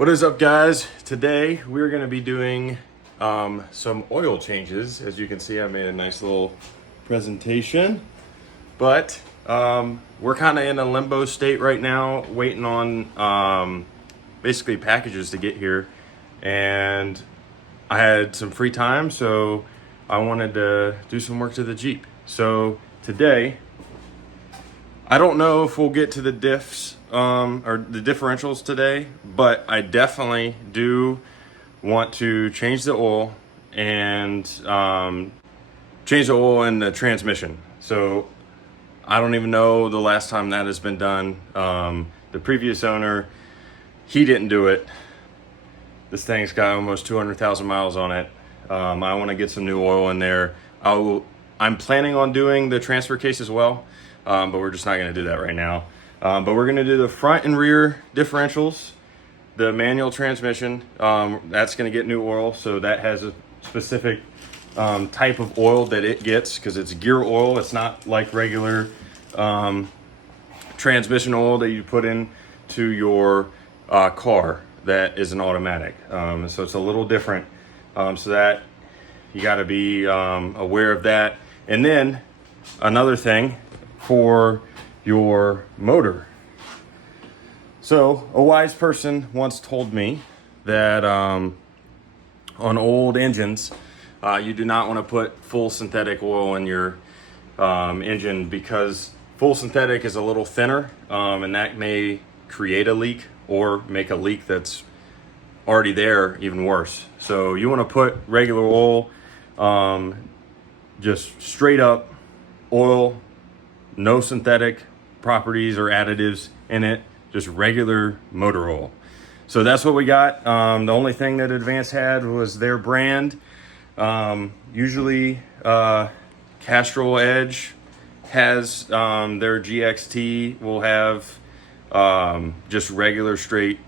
What is up, guys? Today we're going to be doing some oil changes. As you can see, I made a nice little presentation, but we're kind of in a limbo state right now, waiting on basically packages to get here, and I had some free time, so I wanted to do some work to the Jeep. So today, I don't know if we'll get to the diffs or the differentials today, but I definitely do want to change the oil and change the oil in the transmission. So I don't even know the last time that has been done. The previous owner, he didn't do it. This thing's got almost 200,000 miles on it. I want to get some new oil in there. I'm planning on doing the transfer case as well, but we're just not going to do that right now. But we're going to do the front and rear differentials, the manual transmission. That's going to get new oil, so that has a specific type of oil that it gets, because it's gear oil. It's not like regular transmission oil that you put into your car that is an automatic. So it's a little different. So that you got to be aware of that. And then another thing for your motor. So a wise person once told me that on old engines, you do not want to put full synthetic oil in your engine, because full synthetic is a little thinner, and that may create a leak or make a leak that's already there even worse. So you want to put regular oil, just straight up oil, no synthetic properties or additives in it, just regular motor oil. So that's what we got. The only thing that Advance had was their brand. Usually Castrol Edge has their GXT will have just regular straight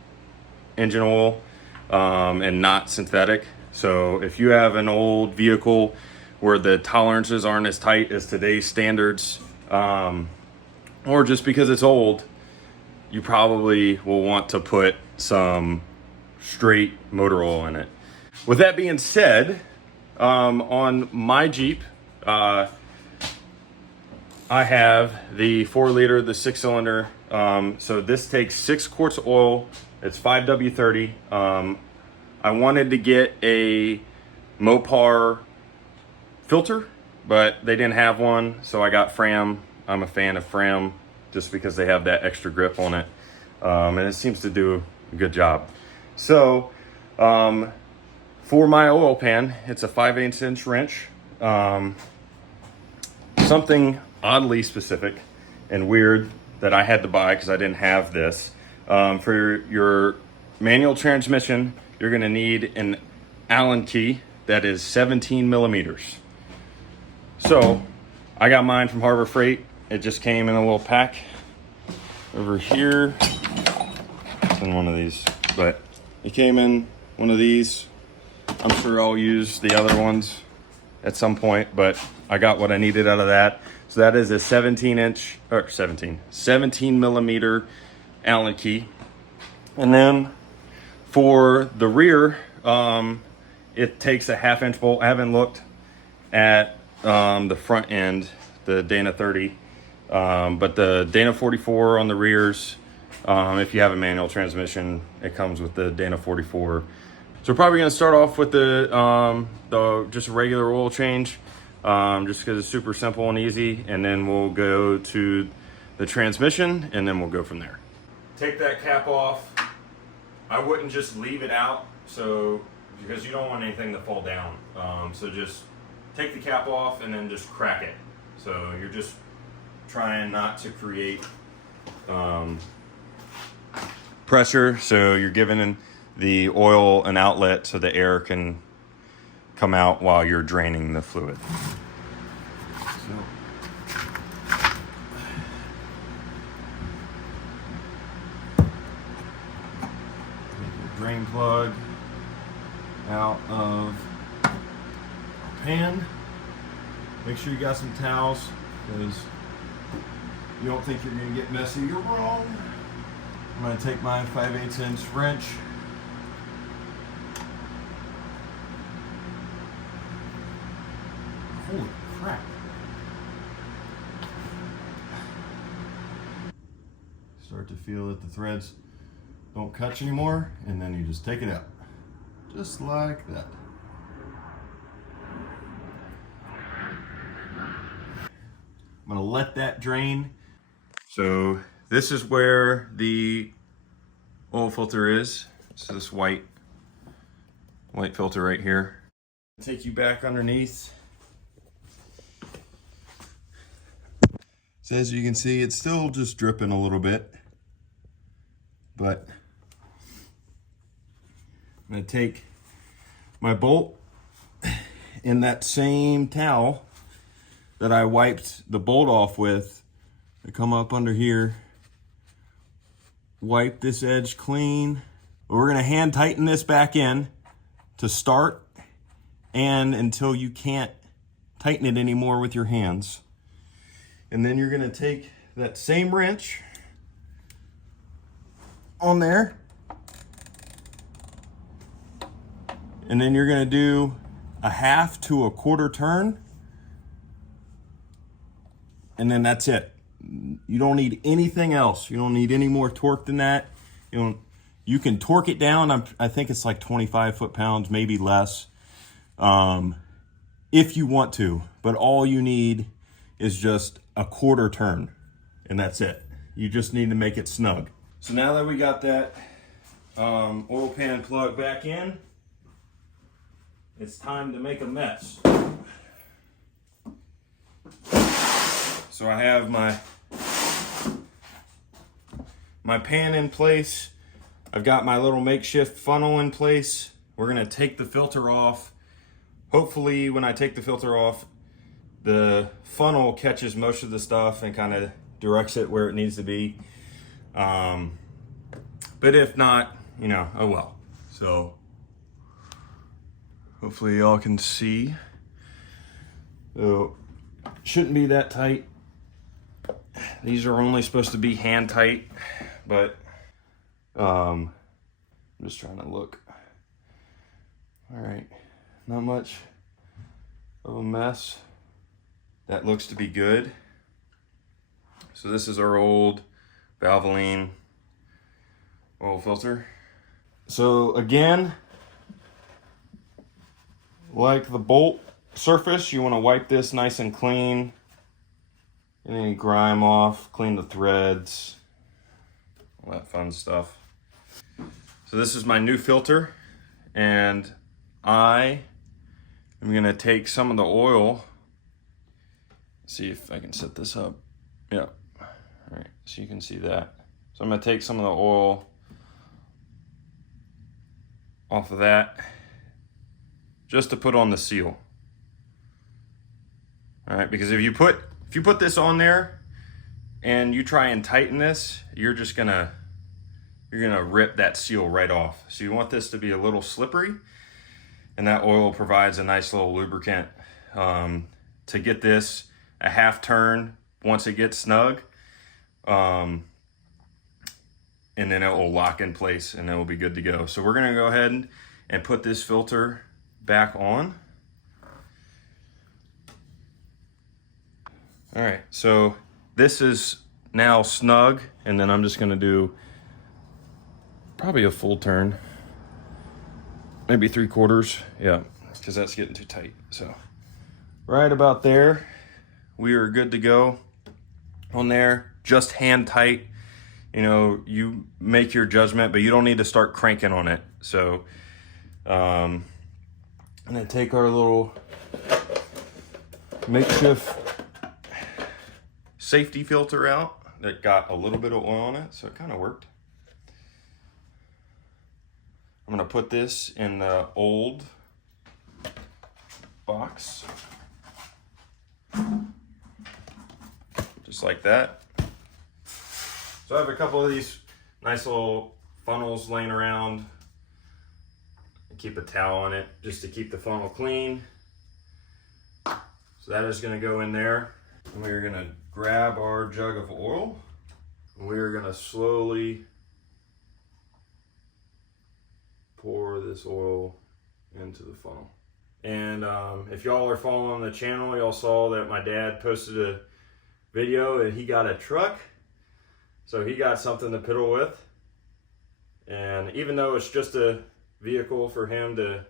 engine oil and not synthetic. So if you have an old vehicle where the tolerances aren't as tight as today's standards, or just because it's old, you probably will want to put some straight motor oil in it. With that being said, on my Jeep, I have the 4-liter, the 6-cylinder. So this takes 6 quarts of oil. It's 5W30. I wanted to get a Mopar filter, but they didn't have one, so I got Fram. I'm a fan of Fram just because they have that extra grip on it, and it seems to do a good job. So for my oil pan, it's a 5/8 inch wrench, something oddly specific and weird that I had to buy because I didn't have this. For your manual transmission, you're going to need an Allen key that is 17 millimeters. So I got mine from Harbor Freight. It just came in a little pack over here. It's in one of these, but it came in one of these. I'm sure I'll use the other ones at some point, but I got what I needed out of that. So that is a 17 millimeter Allen key. And then for the rear, it takes a 1/2 inch bolt. I haven't looked at the front end, the Dana 30, but the Dana 44 on the rears, if you have a manual transmission, it comes with the Dana 44. So we're probably going to start off with the just a regular oil change, just because it's super simple and easy, and then we'll go to the transmission, and then we'll go from there. Take that cap off. I wouldn't just leave it out, because you don't want anything to fall down. So just take the cap off and then just crack it. So you're just trying not to create pressure, so you're giving the oil an outlet so the air can come out while you're draining the fluid. Drain plug out of pan. Make sure you got some towels, because you don't think you're going to get messy, you're wrong. I'm going to take my 5/8 inch wrench Holy crap. Start to feel that the threads don't catch anymore, and then you just take it out. Just like that. I'm gonna let that drain. So this is where the oil filter is. It's this white filter right here. Take you back underneath. So as you can see, it's still just dripping a little bit, but I'm gonna take my bolt in that same towel that I wiped the bolt off with. I come up under here, wipe this edge clean. We're gonna hand tighten this back in to start and until you can't tighten it anymore with your hands. And then you're gonna take that same wrench on there, and then you're gonna do a 1/2 to 1/4 turn, and then that's it. You don't need anything else. You don't need any more torque than that. You can torque it down. I think it's like 25 foot-pounds, maybe less, if you want to. But all you need is just a 1/4 turn, and that's it. You just need to make it snug. So now that we got that oil pan plug back in, it's time to make a mess. So I have my pan in place. I've got my little makeshift funnel in place. We're gonna take the filter off. Hopefully when I take the filter off, the funnel catches most of the stuff and kind of directs it where it needs to be. But if not, you know, oh well. So hopefully y'all can see. So shouldn't be that tight. These are only supposed to be hand tight, but I'm just trying to look. All right, not much of a mess. That looks to be good. So this is our old Valvoline oil filter. So again, like the bolt surface, you want to wipe this nice and clean. Get any grime off, clean the threads, all that fun stuff. So this is my new filter, and I am gonna take some of the oil. See if I can set this up. Yeah, all right, so you can see that. So I'm gonna take some of the oil off of that just to put on the seal. All right, because if you put this on there and you try and tighten this, you're gonna rip that seal right off. So you want this to be a little slippery, and that oil provides a nice little lubricant to get this a 1/2 turn once it gets snug, and then it will lock in place and it will be good to go. So we're gonna go ahead and put this filter back on. All right, so this is now snug, and then I'm just gonna do probably a full turn, maybe 3/4, yeah, because that's getting too tight. So right about there, we are good to go on there. Just hand tight, you know, you make your judgment, but you don't need to start cranking on it. So I'm gonna take our little makeshift safety filter out that got a little bit of oil on it, so it kind of worked. I'm gonna put this in the old box, just like that. So I have a couple of these nice little funnels laying around. Keep a towel on it just to keep the funnel clean. So that is gonna go in there. And we're gonna grab our jug of oil, and we're gonna slowly pour this oil into the funnel. And if y'all are following the channel, y'all saw that my dad posted a video and he got a truck. So he got something to piddle with. And even though it's just a vehicle for him to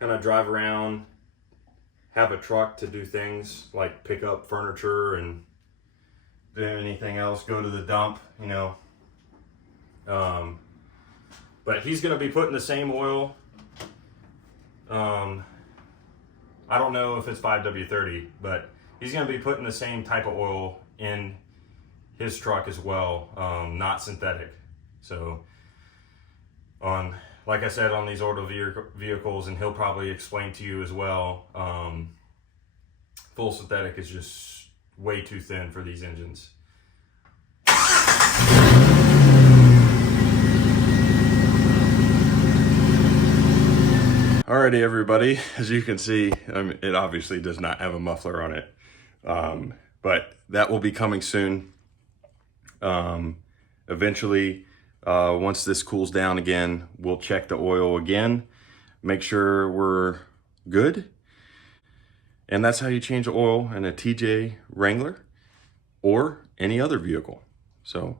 kind of drive around, have a truck to do things like pick up furniture and do anything else, go to the dump, you know. But he's going to be putting the same oil. I don't know if it's 5W30, but he's going to be putting the same type of oil in his truck as well, not synthetic. So like I said, on these older vehicles, and he'll probably explain to you as well, full synthetic is just way too thin for these engines. Alrighty, everybody, as you can see, it obviously does not have a muffler on it, but that will be coming soon. Eventually, once this cools down again, we'll check the oil again, make sure we're good. And that's how you change the oil in a TJ Wrangler or any other vehicle. So